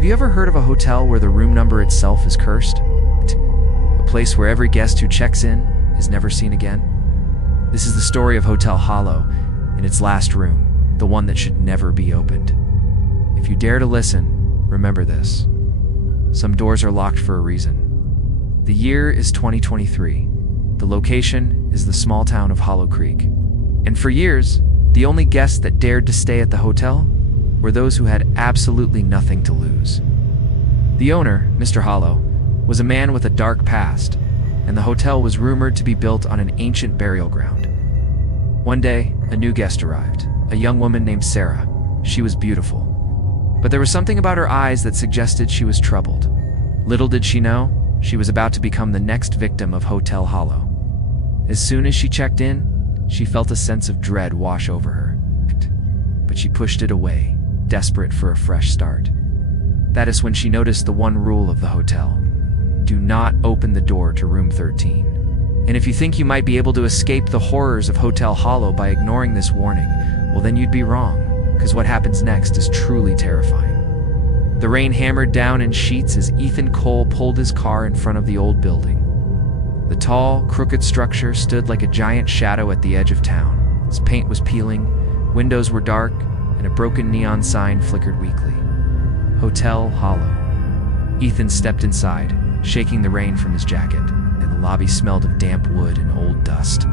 Have you ever heard of a hotel where the room number itself is cursed? A place where every guest who checks in is never seen again? This is the story of Hotel Hollow in its last room, the one that should never be opened. If you dare to listen, remember this. Some doors are locked for a reason. The year is 2023. The location is the small town of Hollow Creek. And for years, the only guests that dared to stay at the hotel were those who had absolutely nothing to lose. The owner, Mr. Hollow, was a man with a dark past, and the hotel was rumored to be built on an ancient burial ground. One day, a new guest arrived, a young woman named Sarah. She was beautiful, but there was something about her eyes that suggested she was troubled. Little did she know, she was about to become the next victim of Hotel Hollow. As soon as she checked in, she felt a sense of dread wash over her, but she pushed it away, desperate for a fresh start. That is when she noticed the one rule of the hotel. Do not open the door to room 13. And if you think you might be able to escape the horrors of Hotel Hollow by ignoring this warning, well then you'd be wrong, because what happens next is truly terrifying. The rain hammered down in sheets as Ethan Cole pulled his car in front of the old building. The tall, crooked structure stood like a giant shadow at the edge of town. Its paint was peeling, windows were dark, and a broken neon sign flickered weakly. Hotel Hollow. Ethan stepped inside, shaking the rain from his jacket, and the lobby smelled of damp wood and old dust,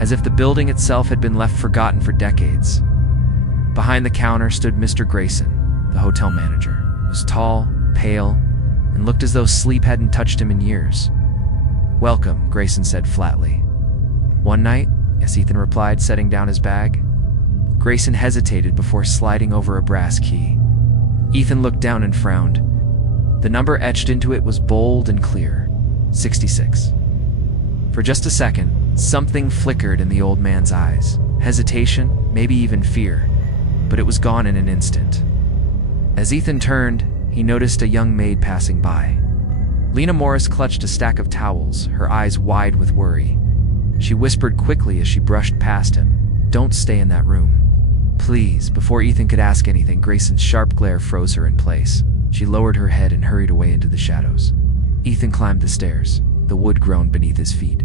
as if the building itself had been left forgotten for decades. Behind the counter stood Mr. Grayson, the hotel manager. He was tall, pale, and looked as though sleep hadn't touched him in years. "Welcome," Grayson said flatly. "One night?" Yes, Ethan replied, setting down his bag. Grayson hesitated before sliding over a brass key. Ethan looked down and frowned. The number etched into it was bold and clear, 66. For just a second, something flickered in the old man's eyes. Hesitation, maybe even fear, but it was gone in an instant. As Ethan turned, he noticed a young maid passing by. Lena Morris clutched a stack of towels, her eyes wide with worry. She whispered quickly as she brushed past him, "Don't stay in that room. Please." Before Ethan could ask anything, Grayson's sharp glare froze her in place. She lowered her head and hurried away into the shadows. Ethan climbed the stairs. The wood groaned beneath his feet.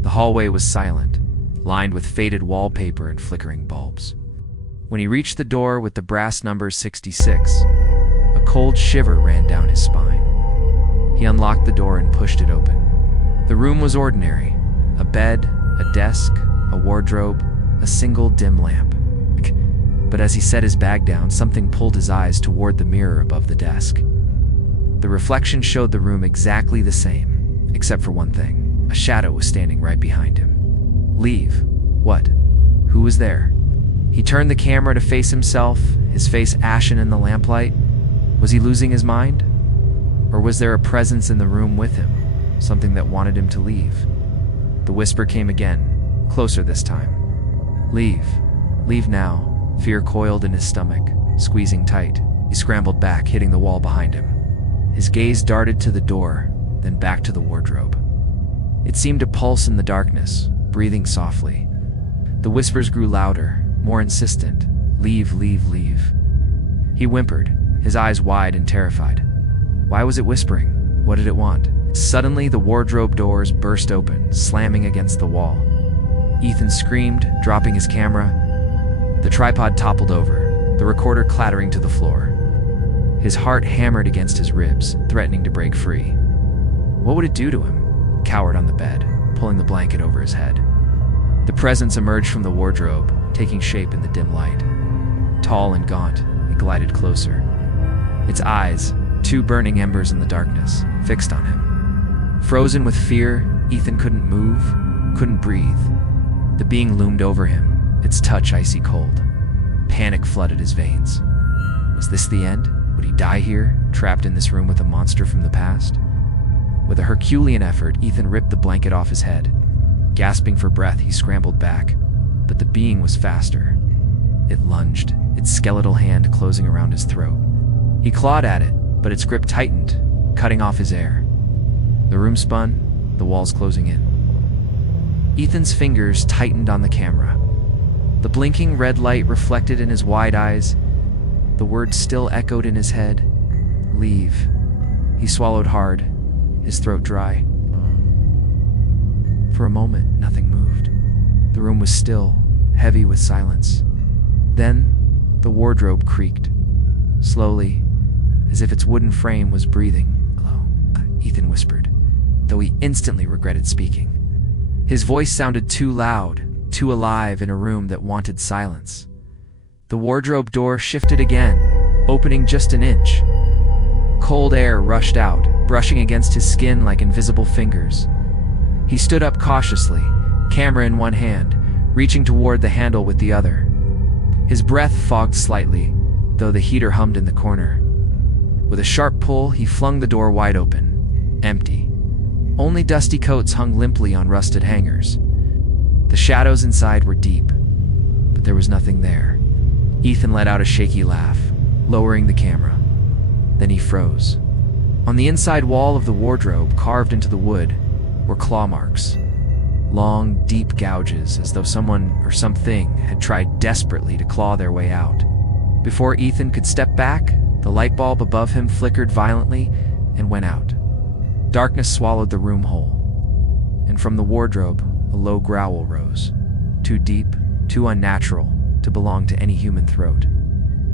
The hallway was silent, lined with faded wallpaper and flickering bulbs. When he reached the door with the brass number 66, a cold shiver ran down his spine. He unlocked the door and pushed it open. The room was ordinary. A bed, a desk, a wardrobe, a single dim lamp. But as he set his bag down, something pulled his eyes toward the mirror above the desk. The reflection showed the room exactly the same, except for one thing. A shadow was standing right behind him. Leave. What? Who was there? He turned the camera to face himself, his face ashen in the lamplight. Was he losing his mind? Or was there a presence in the room with him, something that wanted him to leave? The whisper came again, closer this time. Leave. Leave now. Fear coiled in his stomach, squeezing tight. He scrambled back, hitting the wall behind him. His gaze darted to the door, then back to the wardrobe. It seemed to pulse in the darkness, breathing softly. The whispers grew louder, more insistent. Leave, leave, leave. He whimpered, his eyes wide and terrified. Why was it whispering? What did it want? Suddenly, the wardrobe doors burst open, slamming against the wall. Ethan screamed, dropping his camera. The tripod toppled over, the recorder clattering to the floor. His heart hammered against his ribs, threatening to break free. What would it do to him? Cowered on the bed, pulling the blanket over his head. The presence emerged from the wardrobe, taking shape in the dim light. Tall and gaunt, it glided closer. Its eyes, two burning embers in the darkness, fixed on him. Frozen with fear, Ethan couldn't move, couldn't breathe. The being loomed over him, its touch icy cold. Panic flooded his veins. Was this the end? Would he die here, trapped in this room with a monster from the past? With a Herculean effort, Ethan ripped the blanket off his head. Gasping for breath, he scrambled back, but the being was faster. It lunged, its skeletal hand closing around his throat. He clawed at it, but its grip tightened, cutting off his air. The room spun, the walls closing in. Ethan's fingers tightened on the camera. The blinking red light reflected in his wide eyes. The words still echoed in his head. Leave. He swallowed hard, his throat dry. For a moment, nothing moved. The room was still, heavy with silence. Then, the wardrobe creaked, slowly, as if its wooden frame was breathing. "Hello," Ethan whispered, though he instantly regretted speaking. His voice sounded too loud, too alive in a room that wanted silence. The wardrobe door shifted again, opening just an inch. Cold air rushed out, brushing against his skin like invisible fingers. He stood up cautiously, camera in one hand, reaching toward the handle with the other. His breath fogged slightly, though the heater hummed in the corner. With a sharp pull, he flung the door wide open. Empty. Only dusty coats hung limply on rusted hangers. The shadows inside were deep, but there was nothing there. Ethan let out a shaky laugh, lowering the camera. Then he froze. On the inside wall of the wardrobe, carved into the wood, were claw marks. Long, deep gouges, as though someone or something had tried desperately to claw their way out. Before Ethan could step back, the light bulb above him flickered violently and went out. Darkness swallowed the room whole. And from the wardrobe, a low growl rose. Too deep, too unnatural to belong to any human throat.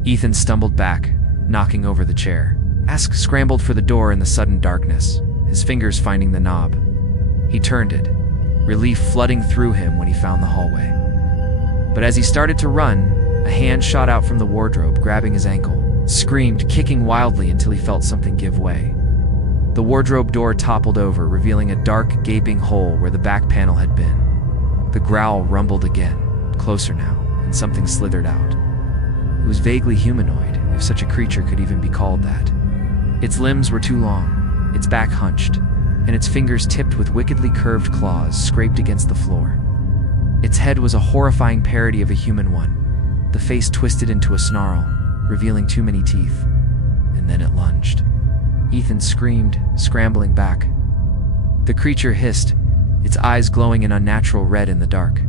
Ethan stumbled back, knocking over the chair. Ask scrambled for the door in the sudden darkness, his fingers finding the knob. He turned it, relief flooding through him when he found the hallway. But as he started to run, a hand shot out from the wardrobe, grabbing his ankle, screamed, kicking wildly until he felt something give way. The wardrobe door toppled over, revealing a dark, gaping hole where the back panel had been. The growl rumbled again, closer now, and something slithered out. It was vaguely humanoid, if such a creature could even be called that. Its limbs were too long, its back hunched, and its fingers tipped with wickedly curved claws scraped against the floor. Its head was a horrifying parody of a human one, the face twisted into a snarl, revealing too many teeth. And then it lunged. Ethan screamed, scrambling back. The creature hissed, its eyes glowing an unnatural red in the dark.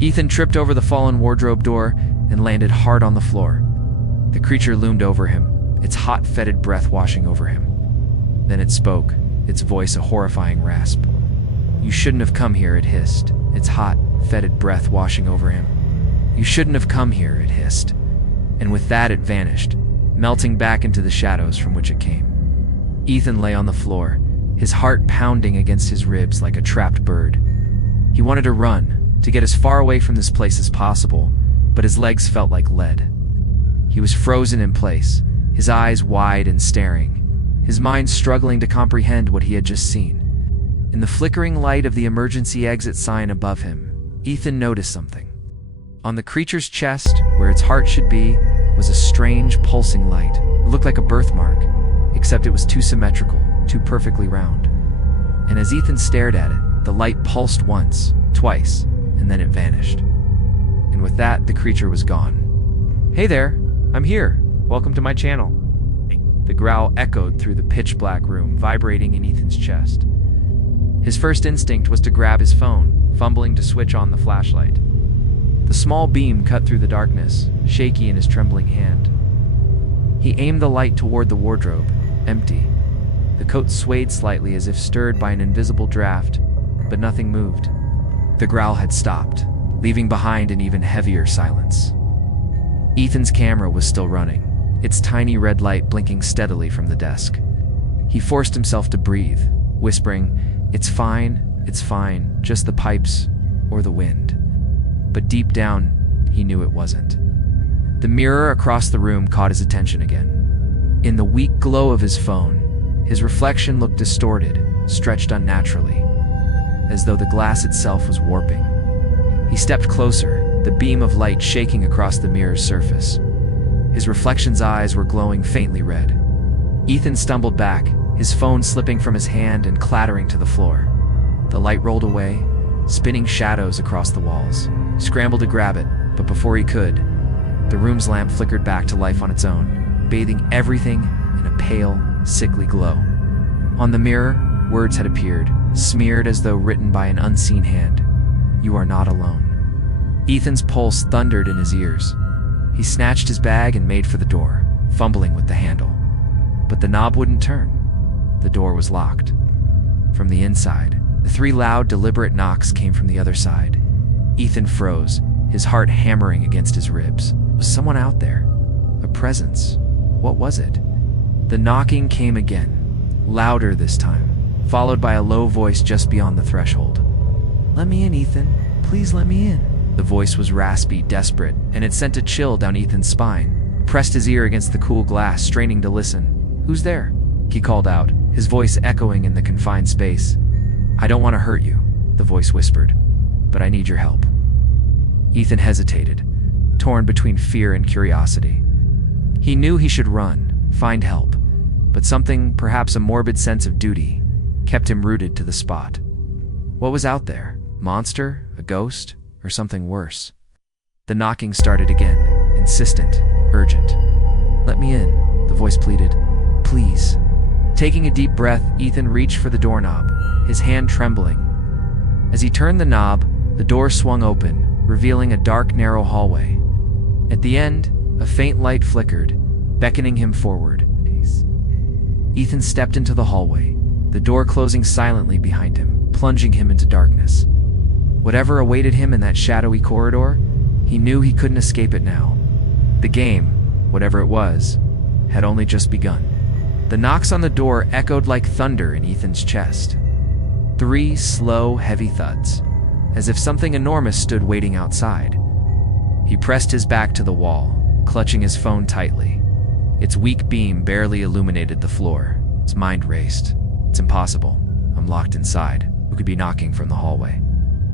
Ethan tripped over the fallen wardrobe door and landed hard on the floor. The creature loomed over him, its hot, fetid breath washing over him. Then it spoke, its voice a horrifying rasp. "You shouldn't have come here," it hissed, its hot, fetid breath washing over him. "You shouldn't have come here," it hissed. And with that it vanished, melting back into the shadows from which it came. Ethan lay on the floor, his heart pounding against his ribs like a trapped bird. He wanted to run, to get as far away from this place as possible, but his legs felt like lead. He was frozen in place, his eyes wide and staring, his mind struggling to comprehend what he had just seen. In the flickering light of the emergency exit sign above him, Ethan noticed something. On the creature's chest, where its heart should be, was a strange, pulsing light. It looked like a birthmark, except it was too symmetrical, too perfectly round. And as Ethan stared at it, the light pulsed once, twice, and then it vanished. And with that, the creature was gone. "Hey there, I'm here. Welcome to my channel." The growl echoed through the pitch-black room, vibrating in Ethan's chest. His first instinct was to grab his phone, fumbling to switch on the flashlight. The small beam cut through the darkness, shaky in his trembling hand. He aimed the light toward the wardrobe, empty. The coat swayed slightly as if stirred by an invisible draft, but nothing moved. The growl had stopped, leaving behind an even heavier silence. Ethan's camera was still running, its tiny red light blinking steadily from the desk. He forced himself to breathe, whispering, it's fine, just the pipes or the wind." But deep down, he knew it wasn't. The mirror across the room caught his attention again. In the weak glow of his phone, his reflection looked distorted, stretched unnaturally, as though the glass itself was warping. He stepped closer, the beam of light shaking across the mirror's surface. His reflection's eyes were glowing faintly red. Ethan stumbled back, his phone slipping from his hand and clattering to the floor. The light rolled away, spinning shadows across the walls. He scrambled to grab it, but before he could, the room's lamp flickered back to life on its own, bathing everything in a pale, sickly glow. On the mirror, words had appeared, smeared as though written by an unseen hand. "You are not alone." Ethan's pulse thundered in his ears. He snatched his bag and made for the door, fumbling with the handle. but the knob wouldn't turn. The door was locked. From the inside, the 3 loud, deliberate knocks came from the other side. Ethan froze, his heart hammering against his ribs. Was someone out there? A presence? What was it? The knocking came again, louder this time, followed by a low voice just beyond the threshold. "Let me in, Ethan. Please let me in." The voice was raspy, desperate, and it sent a chill down Ethan's spine. He pressed his ear against the cool glass, straining to listen. "Who's there?" he called out, his voice echoing in the confined space. "I don't want to hurt you," the voice whispered, "but I need your help." Ethan hesitated, torn between fear and curiosity. He knew he should run, find help, but something, perhaps a morbid sense of duty, kept him rooted to the spot. What was out there? Monster? A ghost? Or something worse? The knocking started again, insistent, urgent. "Let me in," the voice pleaded. "Please." Taking a deep breath, Ethan reached for the doorknob, his hand trembling. As he turned the knob, the door swung open, revealing a dark, narrow hallway. At the end, a faint light flickered, beckoning him forward. Ethan stepped into the hallway, the door closing silently behind him, plunging him into darkness. Whatever awaited him in that shadowy corridor, he knew he couldn't escape it now. The game, whatever it was, had only just begun. The knocks on the door echoed like thunder in Ethan's chest. 3 slow, heavy thuds, as if something enormous stood waiting outside. He pressed his back to the wall, clutching his phone tightly. Its weak beam barely illuminated the floor. His mind raced. It's impossible. I'm locked inside. Who could be knocking from the hallway?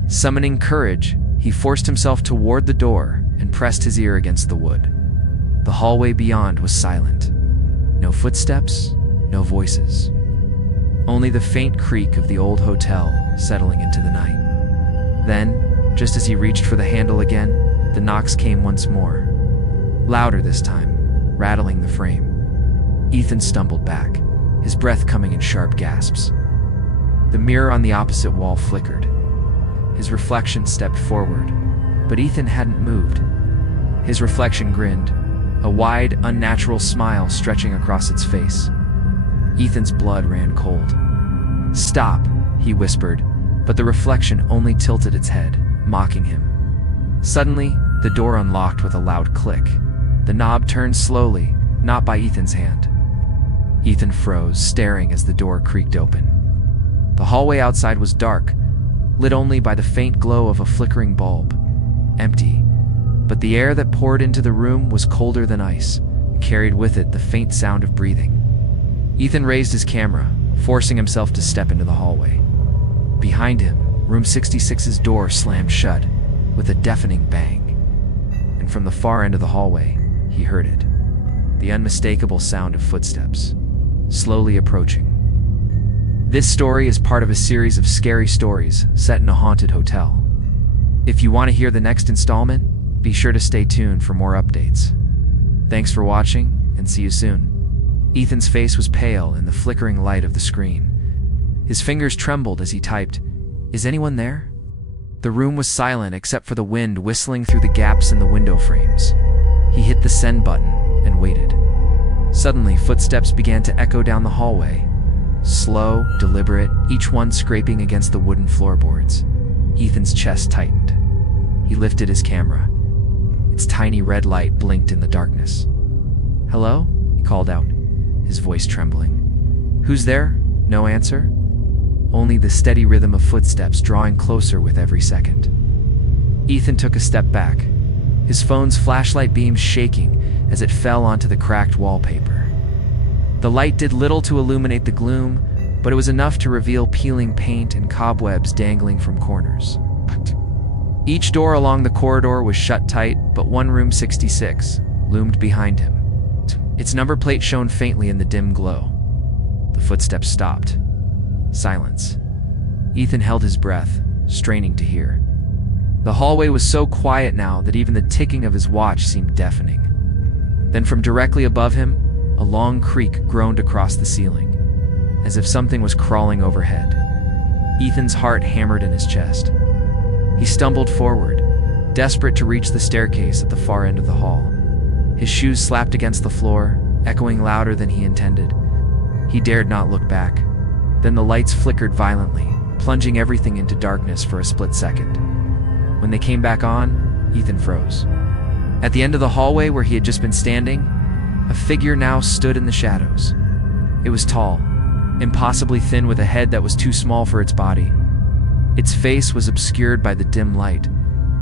Summoning courage, he forced himself toward the door and pressed his ear against the wood. The hallway beyond was silent. No footsteps, no voices. Only the faint creak of the old hotel settling into the night. Then, just as he reached for the handle again, the knocks came once more. Louder this time, rattling the frame. Ethan stumbled back, his breath coming in sharp gasps. The mirror on the opposite wall flickered. His reflection stepped forward, but Ethan hadn't moved. His reflection grinned, a wide, unnatural smile stretching across its face. Ethan's blood ran cold. "Stop," he whispered, but the reflection only tilted its head, mocking him. Suddenly, the door unlocked with a loud click. The knob turned slowly, not by Ethan's hand. Ethan froze, staring as the door creaked open. The hallway outside was dark, lit only by the faint glow of a flickering bulb. Empty, but the air that poured into the room was colder than ice, and carried with it the faint sound of breathing. Ethan raised his camera, forcing himself to step into the hallway. Behind him, room 66's door slammed shut, with a deafening bang. And from the far end of the hallway, he heard it. The unmistakable sound of footsteps, slowly approaching. This story is part of a series of scary stories set in a haunted hotel. If you want to hear the next installment, be sure to stay tuned for more updates. Thanks for watching, and see you soon. Ethan's face was pale in the flickering light of the screen. His fingers trembled as he typed, "Is anyone there?" The room was silent except for the wind whistling through the gaps in the window frames. He hit the send button and waited. Suddenly, footsteps began to echo down the hallway. Slow, deliberate, each one scraping against the wooden floorboards. Ethan's chest tightened. He lifted his camera. Its tiny red light blinked in the darkness. "Hello?" he called out, his voice trembling. "Who's there?" No answer. Only the steady rhythm of footsteps drawing closer with every second. Ethan took a step back, his phone's flashlight beam shaking as it fell onto the cracked wallpaper. The light did little to illuminate the gloom, but it was enough to reveal peeling paint and cobwebs dangling from corners. Each door along the corridor was shut tight, but one room 66 loomed behind him. Its number plate shone faintly in the dim glow. The footsteps stopped. Silence. Ethan held his breath, straining to hear. The hallway was so quiet now that even the ticking of his watch seemed deafening. Then from directly above him, a long creak groaned across the ceiling, as if something was crawling overhead. Ethan's heart hammered in his chest. He stumbled forward, desperate to reach the staircase at the far end of the hall. His shoes slapped against the floor, echoing louder than he intended, He dared not look back. Then the lights flickered violently, plunging everything into darkness for a split second. When they came back on, Ethan froze. At the end of the hallway where he had just been standing, a figure now stood in the shadows. It was tall, impossibly thin, with a head that was too small for its body. Its face was obscured by the dim light,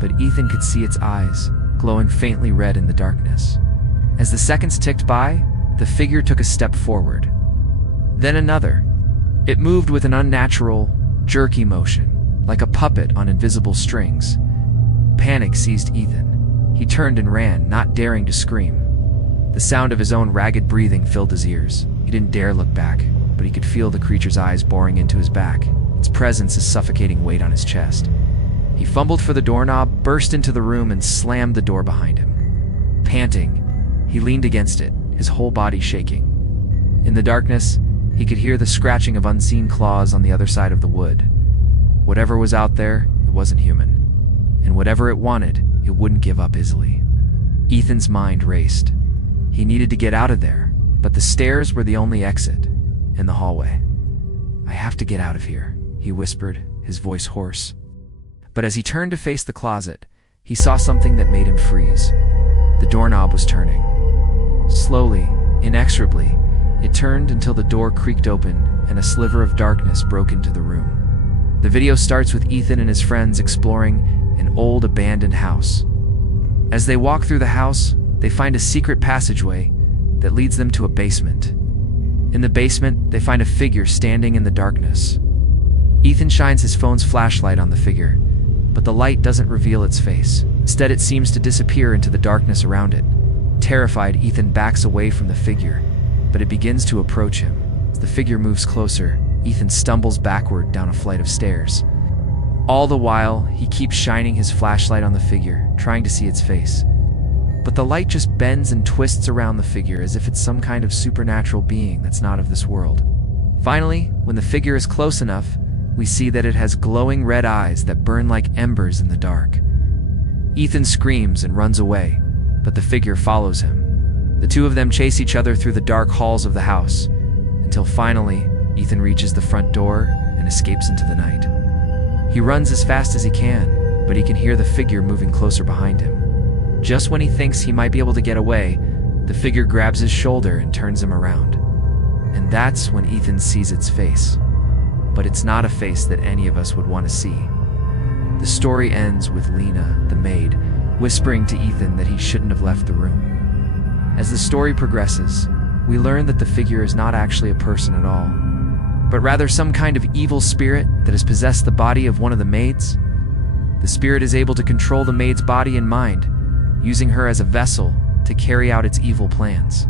but Ethan could see its eyes, glowing faintly red in the darkness. As the seconds ticked by, the figure took a step forward. Then another. It moved with an unnatural, jerky motion, like a puppet on invisible strings. Panic seized Ethan. He turned and ran, not daring to scream. The sound of his own ragged breathing filled his ears. He didn't dare look back, but he could feel the creature's eyes boring into his back, its presence a suffocating weight on his chest. He fumbled for the doorknob, burst into the room, and slammed the door behind him. Panting, he leaned against it, his whole body shaking. In the darkness, he could hear the scratching of unseen claws on the other side of the wood. Whatever was out there, it wasn't human. And whatever it wanted, it wouldn't give up easily. Ethan's mind raced. He needed to get out of there, but the stairs were the only exit, in the hallway. "I have to get out of here," he whispered, his voice hoarse. But as he turned to face the closet, he saw something that made him freeze. The doorknob was turning. Slowly, inexorably, it turned until the door creaked open and a sliver of darkness broke into the room. The video starts with Ethan and his friends exploring an old abandoned house. As they walk through the house, they find a secret passageway that leads them to a basement. In the basement, they find a figure standing in the darkness. Ethan shines his phone's flashlight on the figure, but the light doesn't reveal its face. Instead, it seems to disappear into the darkness around it. Terrified, Ethan backs away from the figure, but it begins to approach him. As the figure moves closer, Ethan stumbles backward down a flight of stairs. All the while, he keeps shining his flashlight on the figure, trying to see its face. But the light just bends and twists around the figure as if it's some kind of supernatural being that's not of this world. Finally, when the figure is close enough, we see that it has glowing red eyes that burn like embers in the dark. Ethan screams and runs away, but the figure follows him. The two of them chase each other through the dark halls of the house, until finally, Ethan reaches the front door and escapes into the night. He runs as fast as he can, but he can hear the figure moving closer behind him. Just when he thinks he might be able to get away, the figure grabs his shoulder and turns him around. And that's when Ethan sees its face. But it's not a face that any of us would want to see. The story ends with Lena, the maid, whispering to Ethan that he shouldn't have left the room. As the story progresses, we learn that the figure is not actually a person at all, but rather some kind of evil spirit that has possessed the body of one of the maids. The spirit is able to control the maid's body and mind, using her as a vessel to carry out its evil plans.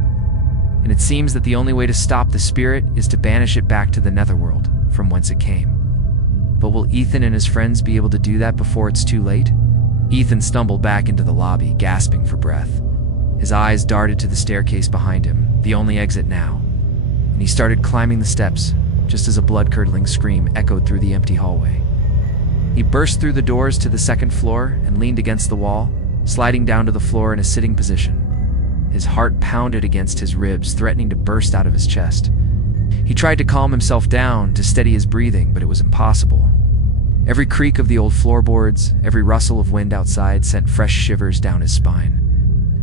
And it seems that the only way to stop the spirit is to banish it back to the netherworld, from whence it came. But will Ethan and his friends be able to do that before it's too late? Ethan stumbled back into the lobby, gasping for breath. His eyes darted to the staircase behind him, the only exit now. And he started climbing the steps, just as a blood-curdling scream echoed through the empty hallway. He burst through the doors to the second floor and leaned against the wall, sliding down to the floor in a sitting position. His heart pounded against his ribs, threatening to burst out of his chest. He tried to calm himself down, to steady his breathing, but it was impossible. Every creak of the old floorboards, every rustle of wind outside sent fresh shivers down his spine.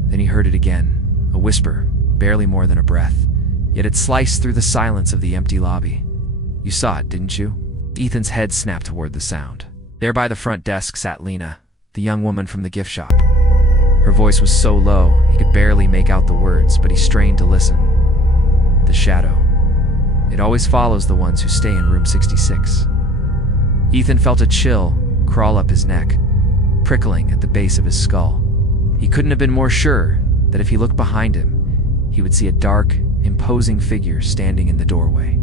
Then he heard it again, a whisper, barely more than a breath, yet it sliced through the silence of the empty lobby. "You saw it, didn't you?" Ethan's head snapped toward the sound. There by the front desk sat Lena, the young woman from the gift shop. Her voice was so low, he could barely make out the words, but he strained to listen. "The shadow. It always follows the ones who stay in room 66. Ethan felt a chill crawl up his neck, prickling at the base of his skull. He couldn't have been more sure that if he looked behind him, he would see a dark, imposing figure standing in the doorway.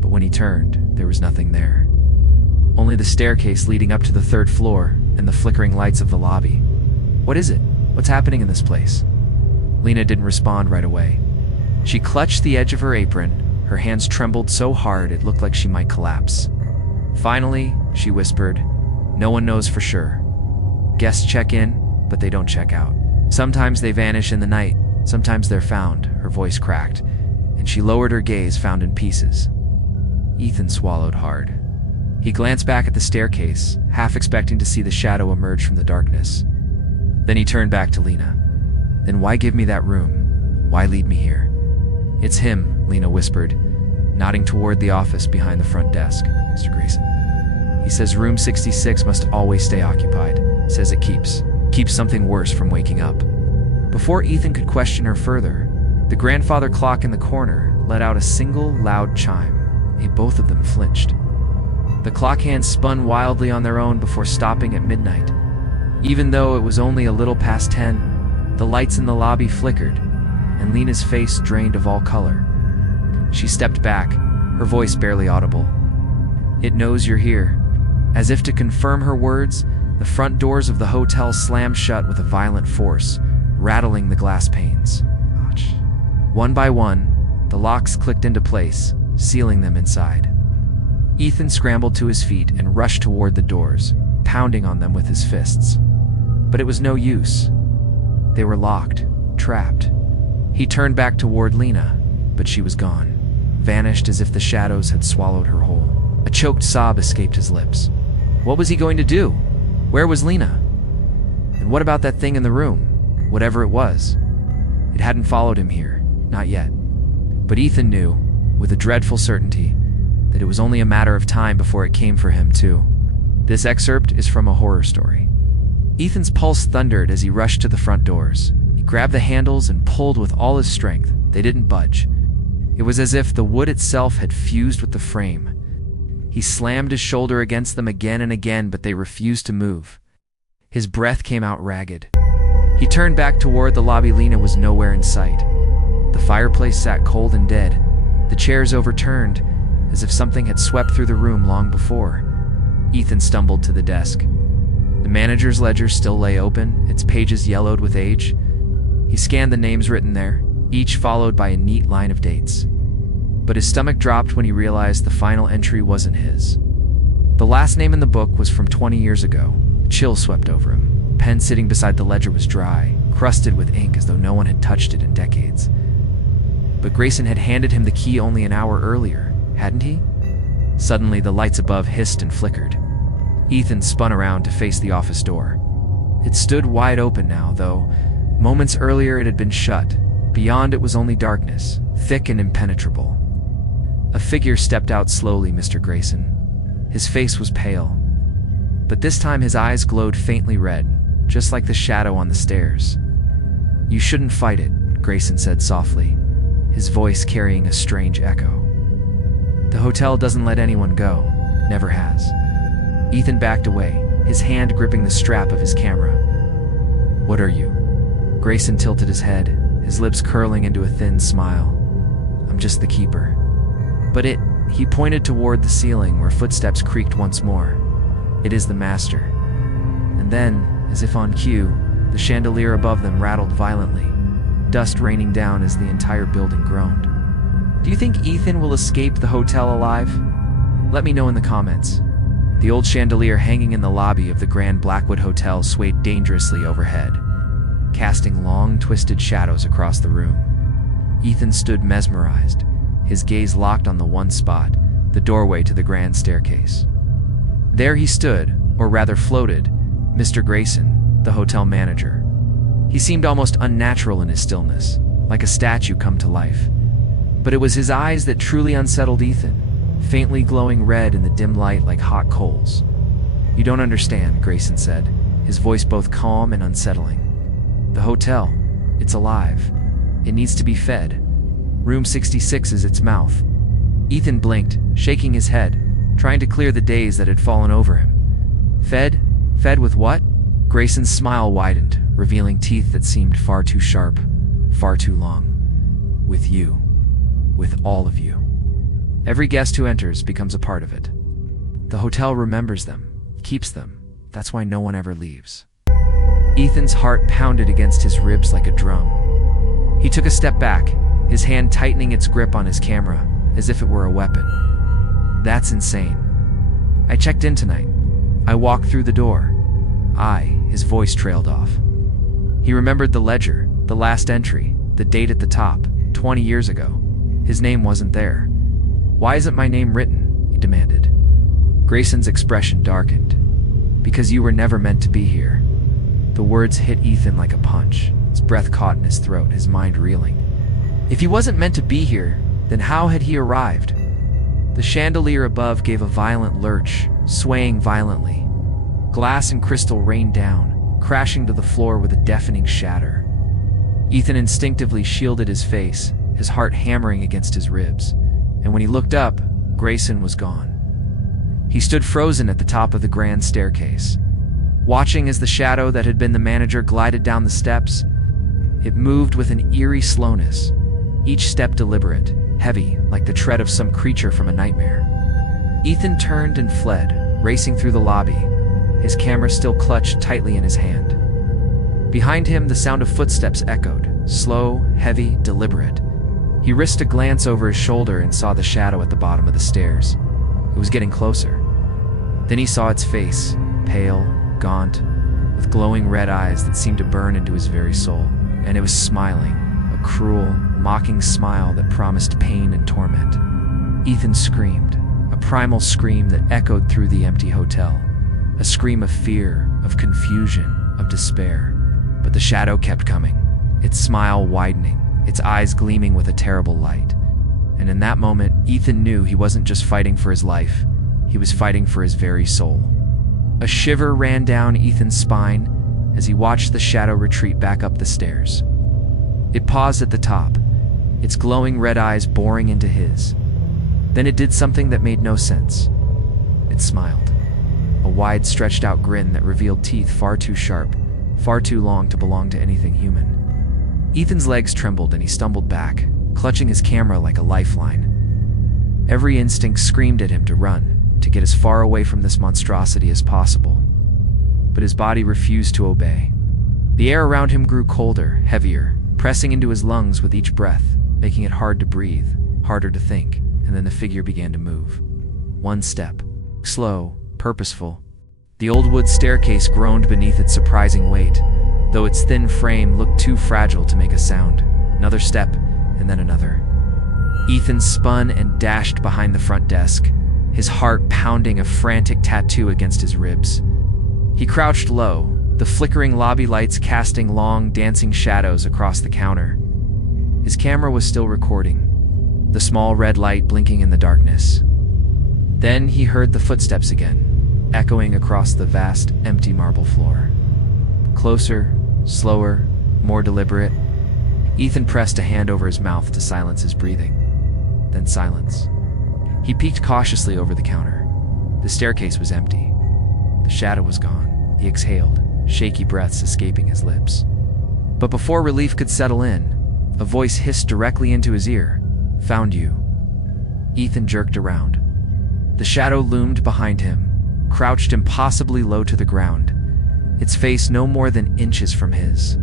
But when he turned, there was nothing there. Only the staircase leading up to the third floor and the flickering lights of the lobby. "What is it? What's happening in this place?" Lena didn't respond right away. She clutched the edge of her apron. Her hands trembled so hard it looked like she might collapse. Finally, she whispered, "No one knows for sure. Guests check in, but they don't check out. Sometimes they vanish in the night, sometimes they're found." Her voice cracked, and she lowered her gaze, found in pieces. Ethan swallowed hard. He glanced back at the staircase, half expecting to see the shadow emerge from the darkness. Then he turned back to Lena. "Then why give me that room? Why lead me here?" "It's him," Lena whispered, nodding toward the office behind the front desk. "Mr. Grayson. He says room 66 must always stay occupied. Says it keeps something worse from waking up." Before Ethan could question her further, the grandfather clock in the corner let out a single loud chime. Both of them flinched. The clock hands spun wildly on their own before stopping at midnight. Even though it was only a little past 10, the lights in the lobby flickered, and Lena's face drained of all color. She stepped back, her voice barely audible. "It knows you're here." As if to confirm her words, the front doors of the hotel slammed shut with a violent force, rattling the glass panes. One by one, the locks clicked into place, sealing them inside. Ethan scrambled to his feet and rushed toward the doors, pounding on them with his fists. But it was no use. They were locked, trapped. He turned back toward Lena, but she was gone, vanished as if the shadows had swallowed her whole. A choked sob escaped his lips. What was he going to do? Where was Lena? And what about that thing in the room? Whatever it was. It hadn't followed him here, not yet. But Ethan knew, with a dreadful certainty, that it was only a matter of time before it came for him too. This excerpt is from a horror story. Ethan's pulse thundered as he rushed to the front doors. He grabbed the handles and pulled with all his strength. They didn't budge. It was as if the wood itself had fused with the frame. He slammed his shoulder against them again and again, but they refused to move. His breath came out ragged. He turned back toward the lobby. Lena was nowhere in sight. The fireplace sat cold and dead, the chairs overturned, as if something had swept through the room long before. Ethan stumbled to the desk. The manager's ledger still lay open, its pages yellowed with age. He scanned the names written there, each followed by a neat line of dates. But his stomach dropped when he realized the final entry wasn't his. The last name in the book was from 20 years ago. A chill swept over him. The pen sitting beside the ledger was dry, crusted with ink as though no one had touched it in decades. But Grayson had handed him the key only an hour earlier, hadn't he? Suddenly, the lights above hissed and flickered. Ethan spun around to face the office door. It stood wide open now, though moments earlier it had been shut. Beyond it was only darkness, thick and impenetrable. A figure stepped out slowly, Mr. Grayson. His face was pale, but this time his eyes glowed faintly red, just like the shadow on the stairs. "You shouldn't fight it," Grayson said softly, his voice carrying a strange echo. "The hotel doesn't let anyone go. It never has." Ethan backed away, his hand gripping the strap of his camera. "What are you?" Grayson tilted his head, his lips curling into a thin smile. "I'm just the keeper." "But it," he pointed toward the ceiling where footsteps creaked once more. "It is the master." And then, as if on cue, the chandelier above them rattled violently, dust raining down as the entire building groaned. Do you think Ethan will escape the hotel alive? Let me know in the comments. The old chandelier hanging in the lobby of the Grand Blackwood Hotel swayed dangerously overhead, casting long, twisted shadows across the room. Ethan stood mesmerized, his gaze locked on the one spot, the doorway to the grand staircase. There he stood, or rather floated, Mr. Grayson, the hotel manager. He seemed almost unnatural in his stillness, like a statue come to life. But it was his eyes that truly unsettled Ethan, faintly glowing red in the dim light like hot coals. "You don't understand," Grayson said, his voice both calm and unsettling. "The hotel, it's alive. It needs to be fed. Room 66 is its mouth." Ethan blinked, shaking his head, trying to clear the daze that had fallen over him. "Fed? Fed with what?" Grayson's smile widened, revealing teeth that seemed far too sharp, far too long. "With you. With all of you. Every guest who enters becomes a part of it. The hotel remembers them, keeps them. That's why no one ever leaves." Ethan's heart pounded against his ribs like a drum. He took a step back, his hand tightening its grip on his camera, as if it were a weapon. "That's insane. I checked in tonight. I walked through the door." His voice trailed off. He remembered the ledger, the last entry, the date at the top, 20 years ago. His name wasn't there. "Why isn't my name written?" he demanded. Grayson's expression darkened. "Because you were never meant to be here." The words hit Ethan like a punch. His breath caught in his throat, his mind reeling. If he wasn't meant to be here, then how had he arrived? The chandelier above gave a violent lurch, swaying violently. Glass and crystal rained down, crashing to the floor with a deafening shatter. Ethan instinctively shielded his face, his heart hammering against his ribs. And when he looked up, Grayson was gone. He stood frozen at the top of the grand staircase, watching as the shadow that had been the manager glided down the steps. It moved with an eerie slowness, each step deliberate, heavy, like the tread of some creature from a nightmare. Ethan turned and fled, racing through the lobby, his camera still clutched tightly in his hand. Behind him, the sound of footsteps echoed, slow, heavy, deliberate. He risked a glance over his shoulder and saw the shadow at the bottom of the stairs. It was getting closer. Then he saw its face, pale, gaunt, with glowing red eyes that seemed to burn into his very soul. And it was smiling, a cruel, mocking smile that promised pain and torment. Ethan screamed, a primal scream that echoed through the empty hotel. A scream of fear, of confusion, of despair. But the shadow kept coming, its smile widening, its eyes gleaming with a terrible light. And in that moment, Ethan knew he wasn't just fighting for his life, he was fighting for his very soul. A shiver ran down Ethan's spine as he watched the shadow retreat back up the stairs. It paused at the top, its glowing red eyes boring into his. Then it did something that made no sense. It smiled. A wide, stretched-out grin that revealed teeth far too sharp, far too long to belong to anything human. Ethan's legs trembled and he stumbled back, clutching his camera like a lifeline. Every instinct screamed at him to run, to get as far away from this monstrosity as possible. But his body refused to obey. The air around him grew colder, heavier, pressing into his lungs with each breath, making it hard to breathe, harder to think, and then the figure began to move. One step, slow, purposeful. The old wood staircase groaned beneath its surprising weight, though its thin frame looked too fragile to make a sound. Another step, and then another. Ethan spun and dashed behind the front desk, his heart pounding a frantic tattoo against his ribs. He crouched low, the flickering lobby lights casting long, dancing shadows across the counter. His camera was still recording, the small red light blinking in the darkness. Then he heard the footsteps again, echoing across the vast, empty marble floor. Closer, slower, more deliberate. Ethan pressed a hand over his mouth to silence his breathing. Then silence. He peeked cautiously over the counter. The staircase was empty. The shadow was gone. He exhaled, shaky breaths escaping his lips. But before relief could settle in, a voice hissed directly into his ear. "Found you." Ethan jerked around. The shadow loomed behind him, crouched impossibly low to the ground, its face no more than inches from his.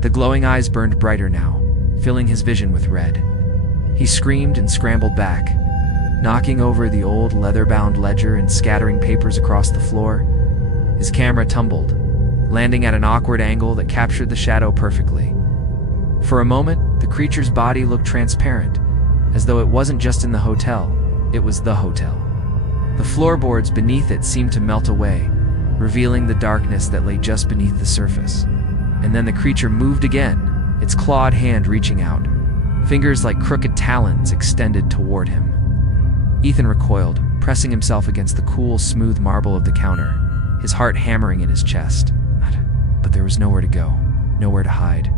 The glowing eyes burned brighter now, filling his vision with red. He screamed and scrambled back, knocking over the old leather-bound ledger and scattering papers across the floor. His camera tumbled, landing at an awkward angle that captured the shadow perfectly. For a moment, the creature's body looked transparent, as though it wasn't just in the hotel, it was the hotel. The floorboards beneath it seemed to melt away, revealing the darkness that lay just beneath the surface. And then the creature moved again, its clawed hand reaching out, fingers like crooked talons extended toward him. Ethan recoiled, pressing himself against the cool, smooth marble of the counter, his heart hammering in his chest. But there was nowhere to go, nowhere to hide.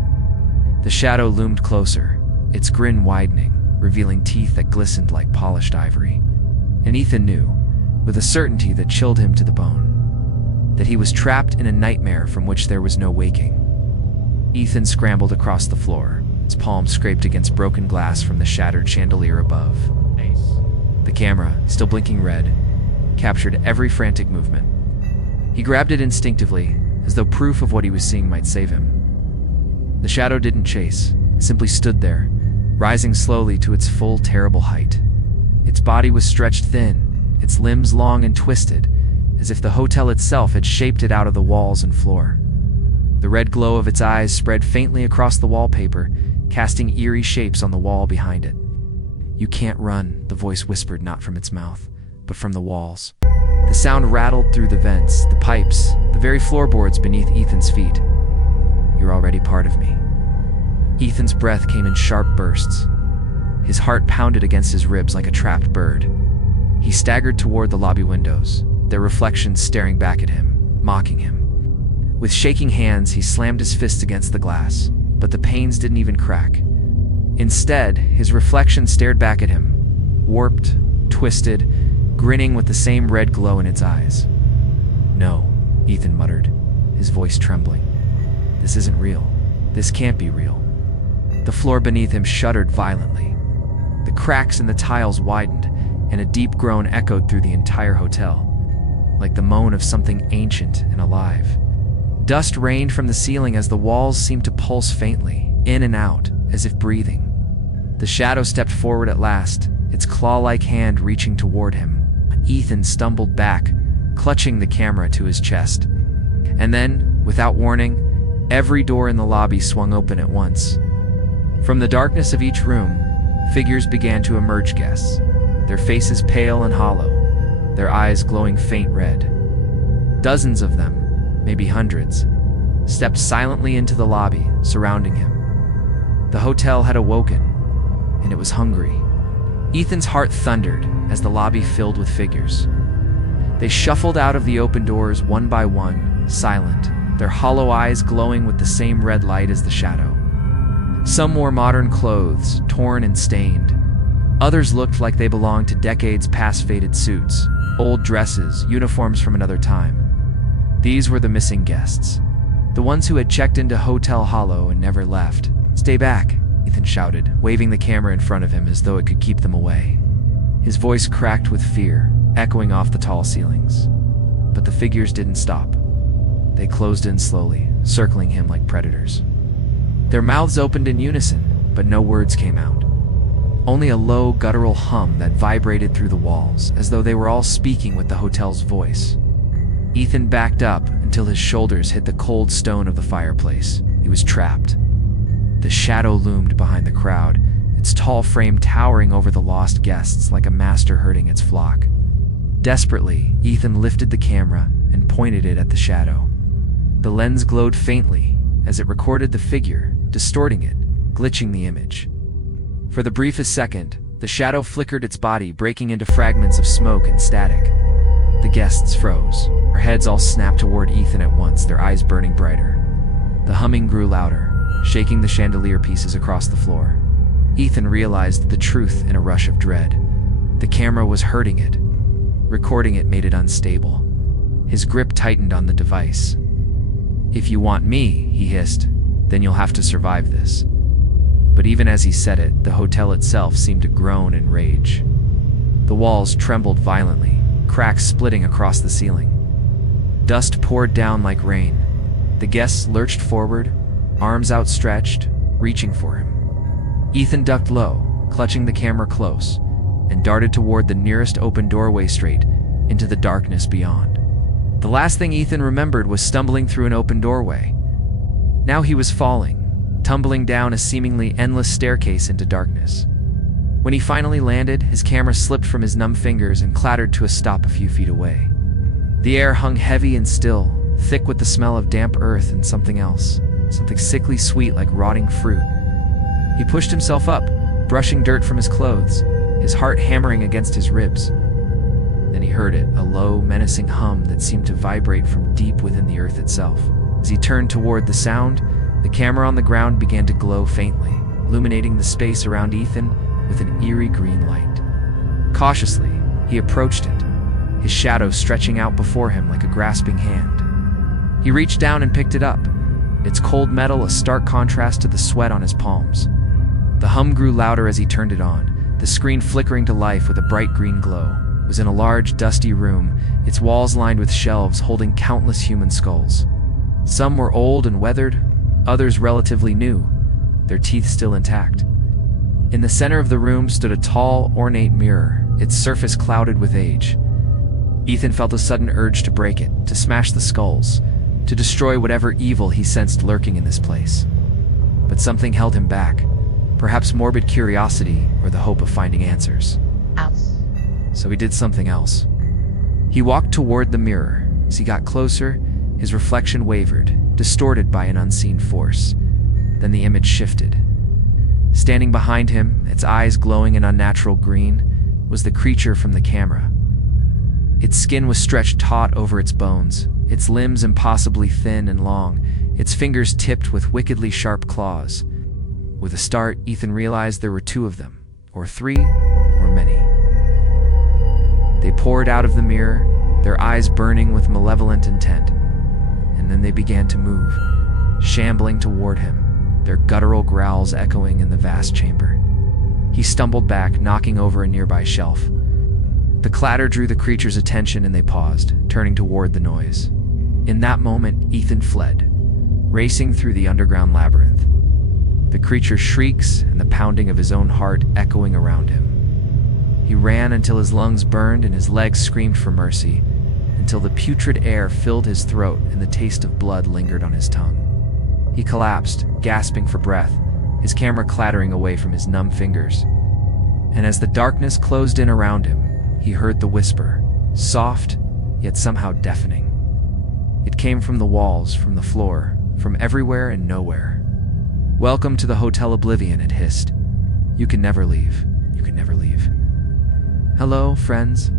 The shadow loomed closer, its grin widening, revealing teeth that glistened like polished ivory. And Ethan knew, with a certainty that chilled him to the bone, that he was trapped in a nightmare from which there was no waking. Ethan scrambled across the floor, its palm scraped against broken glass from the shattered chandelier above. The camera, still blinking red, captured every frantic movement. He grabbed it instinctively, as though proof of what he was seeing might save him. The shadow didn't chase, it simply stood there, rising slowly to its full, terrible height. Its body was stretched thin, its limbs long and twisted, as if the hotel itself had shaped it out of the walls and floor. The red glow of its eyes spread faintly across the wallpaper, casting eerie shapes on the wall behind it. "You can't run," the voice whispered, not from its mouth, but from the walls. The sound rattled through the vents, the pipes, the very floorboards beneath Ethan's feet. "You're already part of me." Ethan's breath came in sharp bursts. His heart pounded against his ribs like a trapped bird. He staggered toward the lobby windows, their reflections staring back at him, mocking him. With shaking hands, he slammed his fists against the glass, but the panes didn't even crack. Instead, his reflection stared back at him, warped, twisted, grinning with the same red glow in its eyes. "No," Ethan muttered, his voice trembling. "This isn't real. This can't be real." The floor beneath him shuddered violently. The cracks in the tiles widened, and a deep groan echoed through the entire hotel, like the moan of something ancient and alive. Dust rained from the ceiling as the walls seemed to pulse faintly, in and out, as if breathing. The shadow stepped forward at last, its claw-like hand reaching toward him. Ethan stumbled back, clutching the camera to his chest. And then, without warning, every door in the lobby swung open at once. From the darkness of each room, figures began to emerge, guests, their faces pale and hollow, their eyes glowing faint red. Dozens of them, maybe hundreds, stepped silently into the lobby, surrounding him. The hotel had awoken, and it was hungry. Ethan's heart thundered as the lobby filled with figures. They shuffled out of the open doors one by one, silent, their hollow eyes glowing with the same red light as the shadow. Some wore modern clothes, torn and stained. Others looked like they belonged to decades past faded suits, old dresses, uniforms from another time. These were the missing guests, the ones who had checked into Hotel Hollow and never left. "Stay back," Ethan shouted, waving the camera in front of him as though it could keep them away. His voice cracked with fear, echoing off the tall ceilings. But the figures didn't stop. They closed in slowly, circling him like predators. Their mouths opened in unison, but no words came out. Only a low, guttural hum that vibrated through the walls, as though they were all speaking with the hotel's voice. Ethan backed up until his shoulders hit the cold stone of the fireplace. He was trapped. The shadow loomed behind the crowd, its tall frame towering over the lost guests like a master herding its flock. Desperately, Ethan lifted the camera and pointed it at the shadow. The lens glowed faintly as it recorded the figure, distorting it, glitching the image. For the briefest second, the shadow flickered its body, breaking into fragments of smoke and static. The guests froze, their heads all snapped toward Ethan at once, their eyes burning brighter. The humming grew louder, shaking the chandelier pieces across the floor. Ethan realized the truth in a rush of dread. The camera was hurting it. Recording it made it unstable. His grip tightened on the device. "If you want me," he hissed, "then you'll have to survive this." But even as he said it, the hotel itself seemed to groan in rage. The walls trembled violently, cracks splitting across the ceiling. Dust poured down like rain. The guests lurched forward, arms outstretched, reaching for him. Ethan ducked low, clutching the camera close, and darted toward the nearest open doorway straight into the darkness beyond. The last thing Ethan remembered was stumbling through an open doorway. Now he was falling, tumbling down a seemingly endless staircase into darkness. When he finally landed, his camera slipped from his numb fingers and clattered to a stop a few feet away. The air hung heavy and still, thick with the smell of damp earth and something else, something sickly sweet like rotting fruit. He pushed himself up, brushing dirt from his clothes, his heart hammering against his ribs. Then he heard it, a low, menacing hum that seemed to vibrate from deep within the earth itself. As he turned toward the sound, the camera on the ground began to glow faintly, illuminating the space around Ethan with an eerie green light. Cautiously, he approached it, his shadow stretching out before him like a grasping hand. He reached down and picked it up, its cold metal a stark contrast to the sweat on his palms. The hum grew louder as he turned it on, the screen flickering to life with a bright green glow. It was in a large, dusty room, its walls lined with shelves holding countless human skulls. Some were old and weathered, others relatively new, their teeth still intact. In the center of the room stood a tall, ornate mirror, its surface clouded with age. Ethan felt a sudden urge to break it, to smash the skulls, to destroy whatever evil he sensed lurking in this place. But something held him back, Perhaps morbid curiosity or the hope of finding answers. Ow. So he did something else. He walked toward the mirror. As he got closer, his reflection wavered, distorted by an unseen force. Then the image shifted. Standing behind him, its eyes glowing an unnatural green, was the creature from the camera. Its skin was stretched taut over its bones, its limbs impossibly thin and long, its fingers tipped with wickedly sharp claws. With a start, Ethan realized there were two of them, or three, or many. They poured out of the mirror, their eyes burning with malevolent intent. And then they began to move, shambling toward him, their guttural growls echoing in the vast chamber. He stumbled back, knocking over a nearby shelf. The clatter drew the creature's attention and they paused, turning toward the noise. In that moment, Ethan fled, racing through the underground labyrinth. The creature's shrieks and the pounding of his own heart echoing around him. He ran until his lungs burned and his legs screamed for mercy, until the putrid air filled his throat and the taste of blood lingered on his tongue. He collapsed, gasping for breath, his camera clattering away from his numb fingers. And as the darkness closed in around him, he heard the whisper, soft, yet somehow deafening. It came from the walls, from the floor, from everywhere and nowhere. "Welcome to the Hotel Oblivion," it hissed. "You can never leave. You can never leave." "Hello, friends.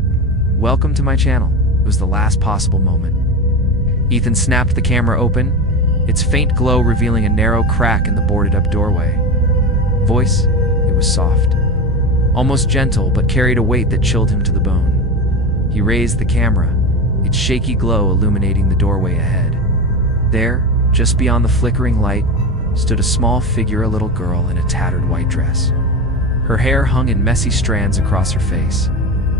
Welcome to my channel." It was the last possible moment. Ethan snapped the camera open, its faint glow revealing a narrow crack in the boarded-up doorway. Voice, it was soft. Almost gentle, but carried a weight that chilled him to the bone. He raised the camera, its shaky glow illuminating the doorway ahead. There, just beyond the flickering light, stood a small figure, a little girl in a tattered white dress. Her hair hung in messy strands across her face,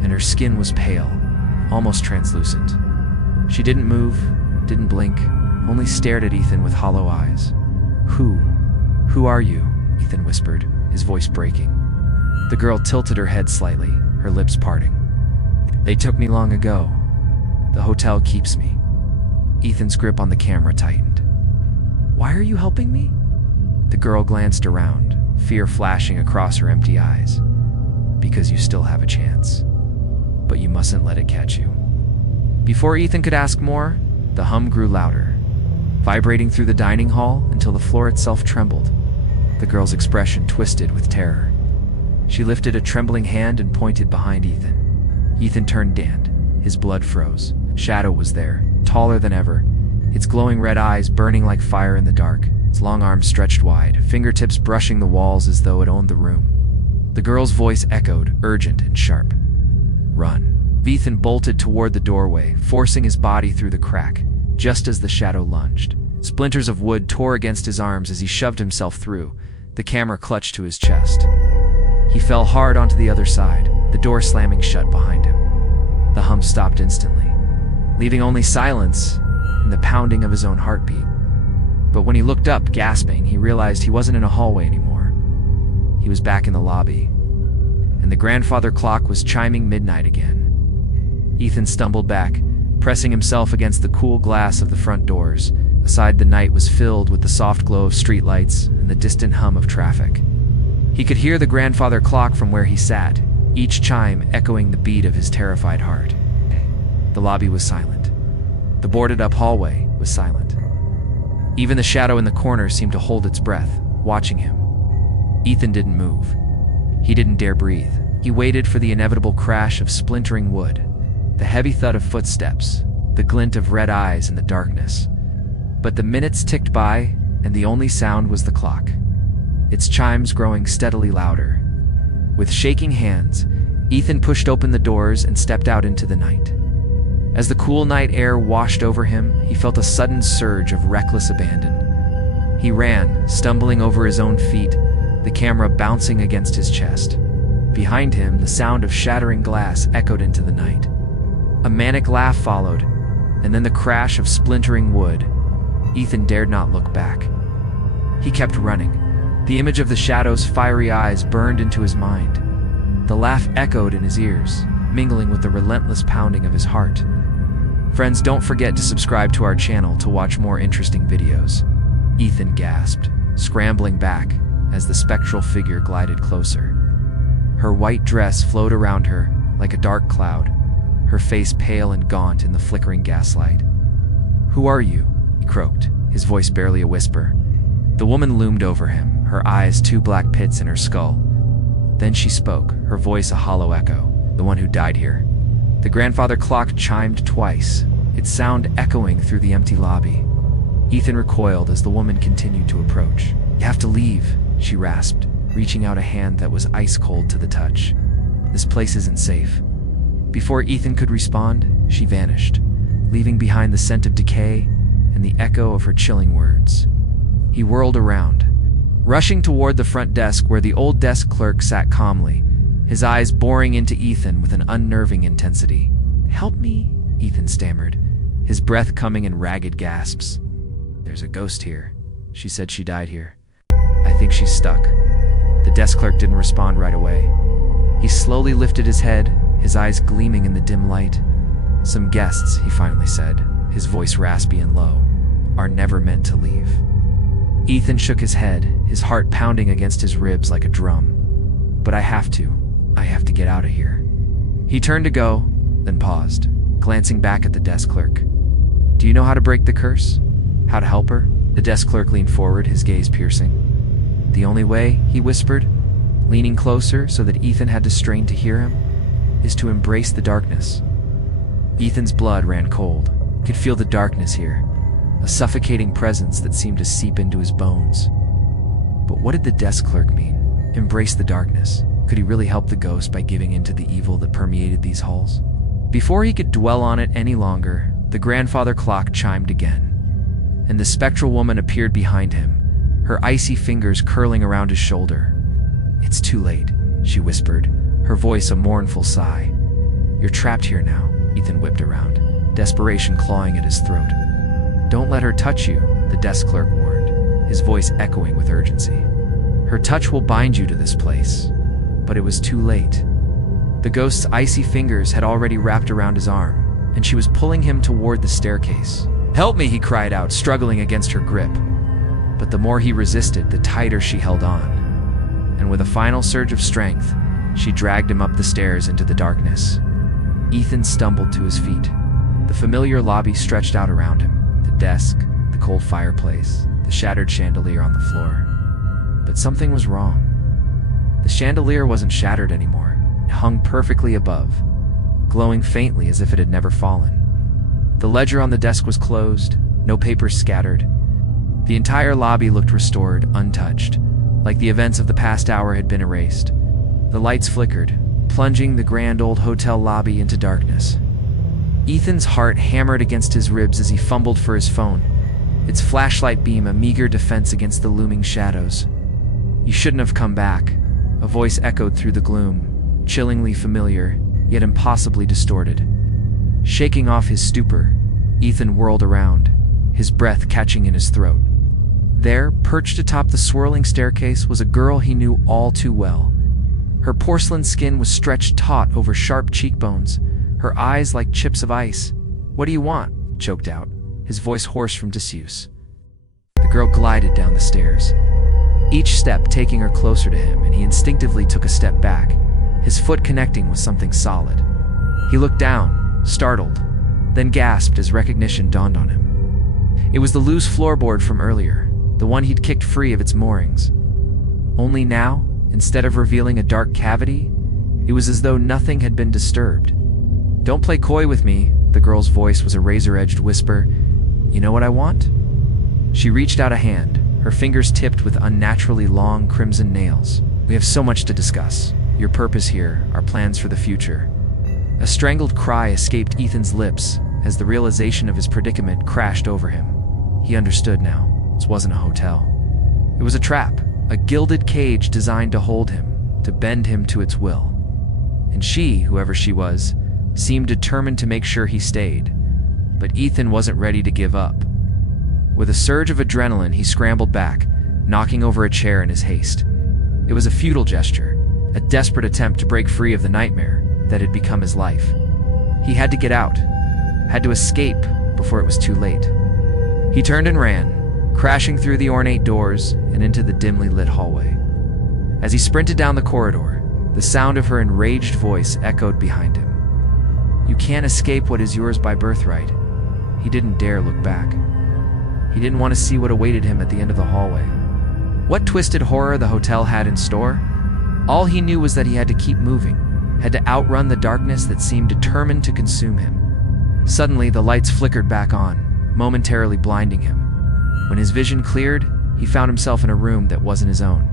and her skin was pale, almost translucent. She didn't move, didn't blink, only stared at Ethan with hollow eyes. Who are you?" Ethan whispered, his voice breaking. The girl tilted her head slightly, her lips parting. "They took me long ago. The hotel keeps me." Ethan's grip on the camera tightened. "Why are you helping me?" The girl glanced around, fear flashing across her empty eyes. "Because you still have a chance. But you mustn't let it catch you." Before Ethan could ask more, the hum grew louder, vibrating through the dining hall until the floor itself trembled. The girl's expression twisted with terror. She lifted a trembling hand and pointed behind Ethan. Ethan turned dazed. His blood froze. Shadow was there, taller than ever, its glowing red eyes burning like fire in the dark, its long arms stretched wide, fingertips brushing the walls as though it owned the room. The girl's voice echoed, urgent and sharp. "Run." Ethan bolted toward the doorway, forcing his body through the crack, just as the shadow lunged. Splinters of wood tore against his arms as he shoved himself through, the camera clutched to his chest. He fell hard onto the other side, the door slamming shut behind him. The hum stopped instantly, leaving only silence and the pounding of his own heartbeat. But when he looked up, gasping, he realized he wasn't in a hallway anymore. He was back in the lobby, and the grandfather clock was chiming midnight again. Ethan stumbled back, pressing himself against the cool glass of the front doors. Aside, the night was filled with the soft glow of streetlights and the distant hum of traffic. He could hear the grandfather clock from where he sat, each chime echoing the beat of his terrified heart. The lobby was silent. The boarded-up hallway was silent. Even the shadow in the corner seemed to hold its breath, watching him. Ethan didn't move. He didn't dare breathe. He waited for the inevitable crash of splintering wood, the heavy thud of footsteps, the glint of red eyes in the darkness. But the minutes ticked by, and the only sound was the clock, its chimes growing steadily louder. With shaking hands, Ethan pushed open the doors and stepped out into the night. As the cool night air washed over him, he felt a sudden surge of reckless abandon. He ran, stumbling over his own feet, the camera bouncing against his chest. Behind him, the sound of shattering glass echoed into the night. A manic laugh followed, and then the crash of splintering wood. Ethan dared not look back. He kept running. The image of the shadow's fiery eyes burned into his mind. The laugh echoed in his ears, mingling with the relentless pounding of his heart. Friends, don't forget to subscribe to our channel to watch more interesting videos. Ethan gasped, scrambling back, as the spectral figure glided closer. Her white dress flowed around her like a dark cloud, her face pale and gaunt in the flickering gaslight. "Who are you?" he croaked, his voice barely a whisper. The woman loomed over him, her eyes two black pits in her skull. Then she spoke, her voice a hollow echo. "The one who died here." The grandfather clock chimed twice, its sound echoing through the empty lobby. Ethan recoiled as the woman continued to approach. "You have to leave," she rasped, reaching out a hand that was ice cold to the touch. "This place isn't safe." Before Ethan could respond, she vanished, leaving behind the scent of decay and the echo of her chilling words. He whirled around, rushing toward the front desk where the old desk clerk sat calmly, his eyes boring into Ethan with an unnerving intensity. "Help me," Ethan stammered, his breath coming in ragged gasps. "There's a ghost here. She said she died here. I think she's stuck." The desk clerk didn't respond right away. He slowly lifted his head, his eyes gleaming in the dim light. "Some guests," he finally said, his voice raspy and low, "are never meant to leave." Ethan shook his head, his heart pounding against his ribs like a drum. "But I have to get out of here." He turned to go, then paused, glancing back at the desk clerk. "Do you know how to break the curse? How to help her?" The desk clerk leaned forward, his gaze piercing. "The only way," he whispered, leaning closer so that Ethan had to strain to hear him, "is to embrace the darkness." Ethan's blood ran cold. He could feel the darkness here, a suffocating presence that seemed to seep into his bones. But what did the desk clerk mean? Embrace the darkness. Could he really help the ghost by giving in to the evil that permeated these halls? Before he could dwell on it any longer, the grandfather clock chimed again, and the spectral woman appeared behind him, her icy fingers curling around his shoulder. "It's too late," she whispered, her voice a mournful sigh. "You're trapped here now." Ethan whipped around, desperation clawing at his throat. "Don't let her touch you," the desk clerk warned, his voice echoing with urgency. "Her touch will bind you to this place." But it was too late. The ghost's icy fingers had already wrapped around his arm, and she was pulling him toward the staircase. "Help me," he cried out, struggling against her grip. But the more he resisted, the tighter she held on. And with a final surge of strength, she dragged him up the stairs into the darkness. Ethan stumbled to his feet. The familiar lobby stretched out around him, the desk, the cold fireplace, the shattered chandelier on the floor. But something was wrong. The chandelier wasn't shattered anymore. It hung perfectly above, glowing faintly as if it had never fallen. The ledger on the desk was closed, no papers scattered. The entire lobby looked restored, untouched, like the events of the past hour had been erased. The lights flickered, plunging the grand old hotel lobby into darkness. Ethan's heart hammered against his ribs as he fumbled for his phone, its flashlight beam a meager defense against the looming shadows. "You shouldn't have come back," a voice echoed through the gloom, chillingly familiar, yet impossibly distorted. Shaking off his stupor, Ethan whirled around, his breath catching in his throat. There, perched atop the swirling staircase, was a girl he knew all too well. Her porcelain skin was stretched taut over sharp cheekbones, her eyes like chips of ice. "What do you want?" choked out, his voice hoarse from disuse. The girl glided down the stairs, each step taking her closer to him, and he instinctively took a step back, his foot connecting with something solid. He looked down, startled, then gasped as recognition dawned on him. It was the loose floorboard from earlier, the one he'd kicked free of its moorings. Only now, instead of revealing a dark cavity, it was as though nothing had been disturbed. "Don't play coy with me," the girl's voice was a razor-edged whisper. "You know what I want?" She reached out a hand, her fingers tipped with unnaturally long crimson nails. "We have so much to discuss. Your purpose here, our plans for the future." A strangled cry escaped Ethan's lips as the realization of his predicament crashed over him. He understood now. This wasn't a hotel. It was a trap, a gilded cage designed to hold him, to bend him to its will. And she, whoever she was, seemed determined to make sure he stayed. But Ethan wasn't ready to give up. With a surge of adrenaline, he scrambled back, knocking over a chair in his haste. It was a futile gesture, a desperate attempt to break free of the nightmare that had become his life. He had to get out, had to escape before it was too late. He turned and ran, crashing through the ornate doors and into the dimly lit hallway. As he sprinted down the corridor, the sound of her enraged voice echoed behind him. "You can't escape what is yours by birthright." He didn't dare look back. He didn't want to see what awaited him at the end of the hallway. What twisted horror the hotel had in store? All he knew was that he had to keep moving, had to outrun the darkness that seemed determined to consume him. Suddenly, the lights flickered back on, momentarily blinding him. When his vision cleared, he found himself in a room that wasn't his own.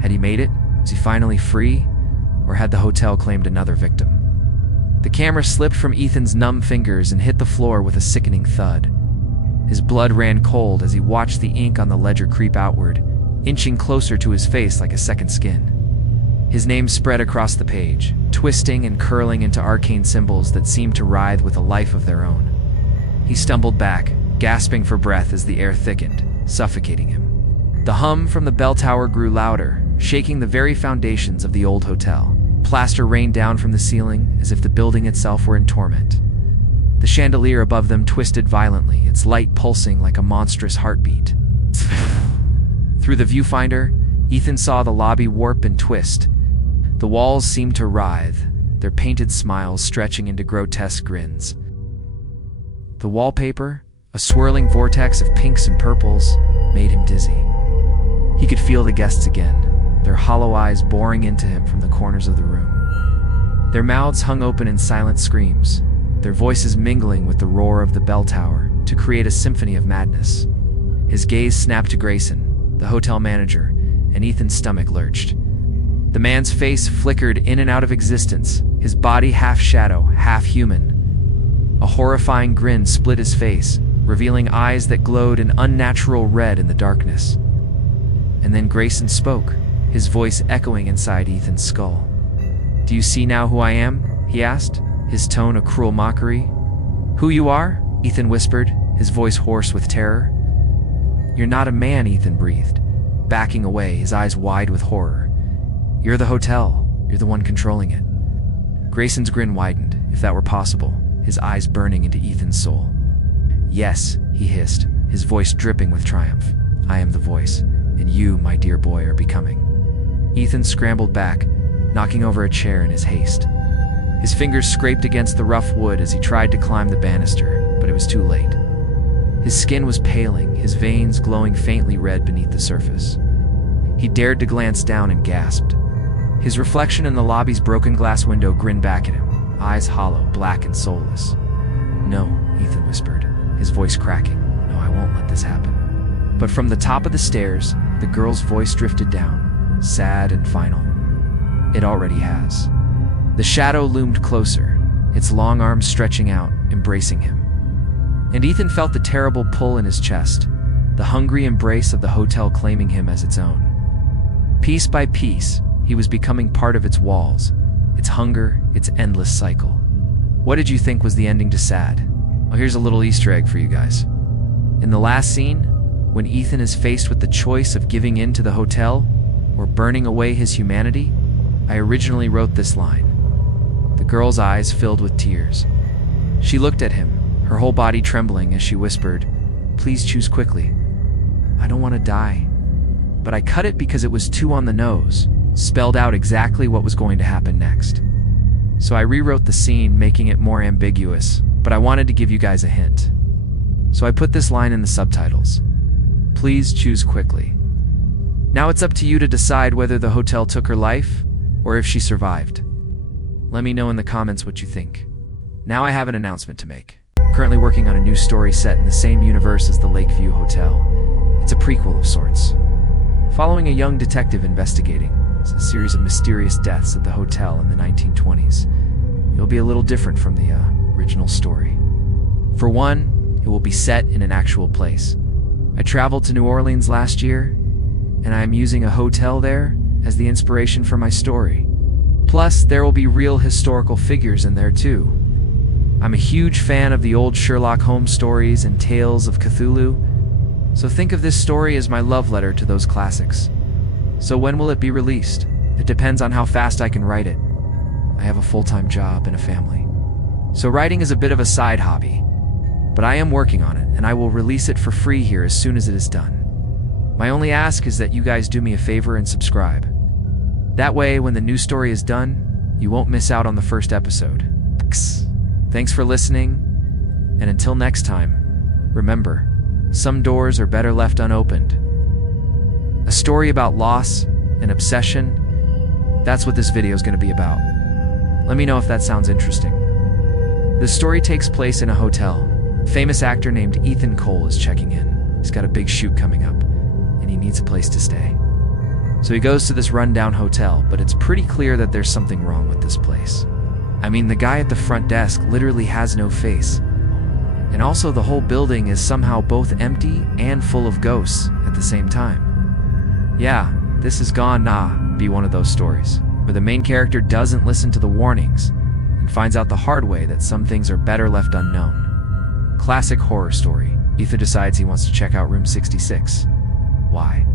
Had he made it? Was he finally free? Or had the hotel claimed another victim? The camera slipped from Ethan's numb fingers and hit the floor with a sickening thud. His blood ran cold as he watched the ink on the ledger creep outward, inching closer to his face like a second skin. His name spread across the page, twisting and curling into arcane symbols that seemed to writhe with a life of their own. He stumbled back, gasping for breath as the air thickened, suffocating him. The hum from the bell tower grew louder, shaking the very foundations of the old hotel. Plaster rained down from the ceiling as if the building itself were in torment. The chandelier above them twisted violently, its light pulsing like a monstrous heartbeat. Through the viewfinder, Ethan saw the lobby warp and twist. The walls seemed to writhe, their painted smiles stretching into grotesque grins. The wallpaper, a swirling vortex of pinks and purples, made him dizzy. He could feel the guests again, their hollow eyes boring into him from the corners of the room. Their mouths hung open in silent screams, their voices mingling with the roar of the bell tower to create a symphony of madness. His gaze snapped to Grayson, the hotel manager, and Ethan's stomach lurched. The man's face flickered in and out of existence, his body half shadow, half human. A horrifying grin split his face, revealing eyes that glowed an unnatural red in the darkness. And then Grayson spoke, his voice echoing inside Ethan's skull. "Do you see now who I am?" he asked, his tone a cruel mockery. "Who you are?" Ethan whispered, his voice hoarse with terror. "You're not a man," Ethan breathed, backing away, his eyes wide with horror. "You're the hotel. You're the one controlling it." Grayson's grin widened, if that were possible, his eyes burning into Ethan's soul. "Yes," he hissed, his voice dripping with triumph. "I am the voice, and you, my dear boy, are becoming." Ethan scrambled back, knocking over a chair in his haste. His fingers scraped against the rough wood as he tried to climb the banister, but it was too late. His skin was paling, his veins glowing faintly red beneath the surface. He dared to glance down and gasped. His reflection in the lobby's broken glass window grinned back at him, eyes hollow, black and soulless. "No," Ethan whispered, his voice cracking. "No, I won't let this happen." But from the top of the stairs, the girl's voice drifted down, sad and final. "It already has." The shadow loomed closer, its long arms stretching out, embracing him. And Ethan felt the terrible pull in his chest, the hungry embrace of the hotel claiming him as its own. Piece by piece, he was becoming part of its walls, its hunger, its endless cycle. What did you think was the ending to Sad? Well, here's a little Easter egg for you guys. In the last scene, when Ethan is faced with the choice of giving in to the hotel or burning away his humanity, I originally wrote this line. The girl's eyes filled with tears. She looked at him, her whole body trembling as she whispered, "Please choose quickly. I don't want to die." But I cut it because it was too on the nose, spelled out exactly what was going to happen next. So I rewrote the scene, making it more ambiguous, but I wanted to give you guys a hint. So I put this line in the subtitles. Please choose quickly. Now it's up to you to decide whether the hotel took her life or if she survived. Let me know in the comments what you think. Now I have an announcement to make. I'm currently working on a new story set in the same universe as the Lakeview Hotel. It's a prequel of sorts. Following a young detective investigating a series of mysterious deaths at the hotel in the 1920s. It'll be a little different from the original story. For one, it will be set in an actual place. I traveled to New Orleans last year, and I am using a hotel there as the inspiration for my story. Plus, there will be real historical figures in there too. I'm a huge fan of the old Sherlock Holmes stories and tales of Cthulhu, so think of this story as my love letter to those classics. So when will it be released? It depends on how fast I can write it. I have a full-time job and a family. So writing is a bit of a side hobby, but I am working on it, and I will release it for free here as soon as it is done. My only ask is that you guys do me a favor and subscribe. That way, when the new story is done, you won't miss out on the first episode. Thanks for listening, and until next time, remember, some doors are better left unopened. A story about loss and obsession, that's what this video is going to be about. Let me know if that sounds interesting. The story takes place in a hotel. A famous actor named Ethan Cole is checking in. He's got a big shoot coming up, and he needs a place to stay. So he goes to this rundown hotel, but it's pretty clear that there's something wrong with this place. I mean, the guy at the front desk literally has no face. And also the whole building is somehow both empty and full of ghosts at the same time. Yeah, this is gonna be one of those stories where the main character doesn't listen to the warnings and finds out the hard way that some things are better left unknown. Classic horror story. Ethan decides he wants to check out room 66. Why?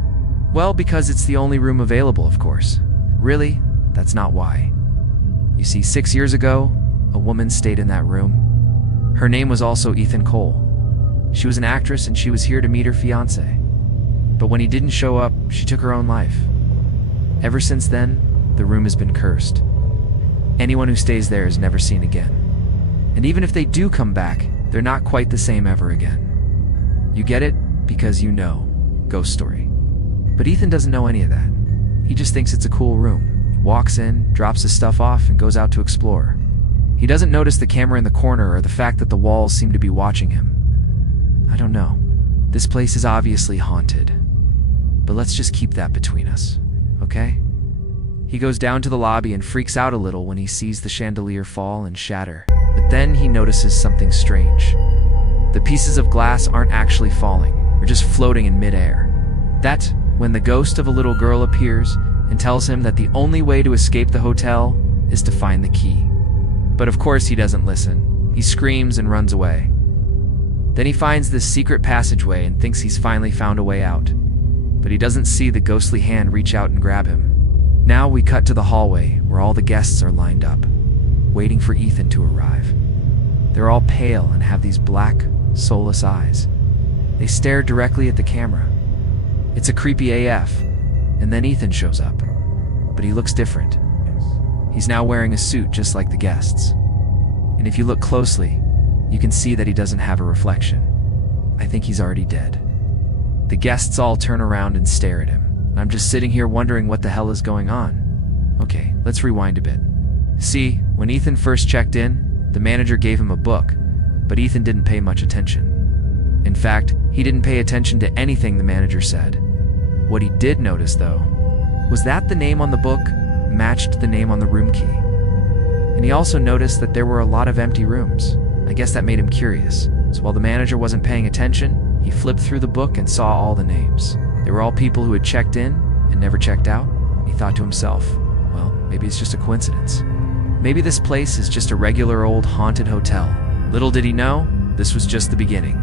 Well, because it's the only room available, of course. Really, that's not why. You see, 6 years ago, a woman stayed in that room. Her name was also Ethan Cole. She was an actress and she was here to meet her fiancé. But when he didn't show up, she took her own life. Ever since then, the room has been cursed. Anyone who stays there is never seen again. And even if they do come back, they're not quite the same ever again. You get it? Because you know. Ghost story. But Ethan doesn't know any of that. He just thinks it's a cool room. He walks in, drops his stuff off, and goes out to explore. He doesn't notice the camera in the corner or the fact that the walls seem to be watching him. I don't know. This place is obviously haunted. But let's just keep that between us, okay? He goes down to the lobby and freaks out a little when he sees the chandelier fall and shatter. But then he notices something strange. The pieces of glass aren't actually falling, they're just floating in midair. That's when the ghost of a little girl appears and tells him that the only way to escape the hotel is to find the key. But of course he doesn't listen. He screams and runs away. Then he finds this secret passageway and thinks he's finally found a way out. But he doesn't see the ghostly hand reach out and grab him. Now we cut to the hallway where all the guests are lined up, waiting for Ethan to arrive. They're all pale and have these black, soulless eyes. They stare directly at the camera. It's a creepy AF. And then Ethan shows up. But he looks different. He's now wearing a suit just like the guests. And if you look closely, you can see that he doesn't have a reflection. I think he's already dead. The guests all turn around and stare at him. And I'm just sitting here wondering what the hell is going on. Okay, let's rewind a bit. See, when Ethan first checked in, the manager gave him a book, but Ethan didn't pay much attention. In fact, he didn't pay attention to anything the manager said. What he did notice, though, was that the name on the book matched the name on the room key. And he also noticed that there were a lot of empty rooms. I guess that made him curious. So while the manager wasn't paying attention, he flipped through the book and saw all the names. They were all people who had checked in and never checked out. He thought to himself, well, maybe it's just a coincidence. Maybe this place is just a regular old haunted hotel. Little did he know, this was just the beginning.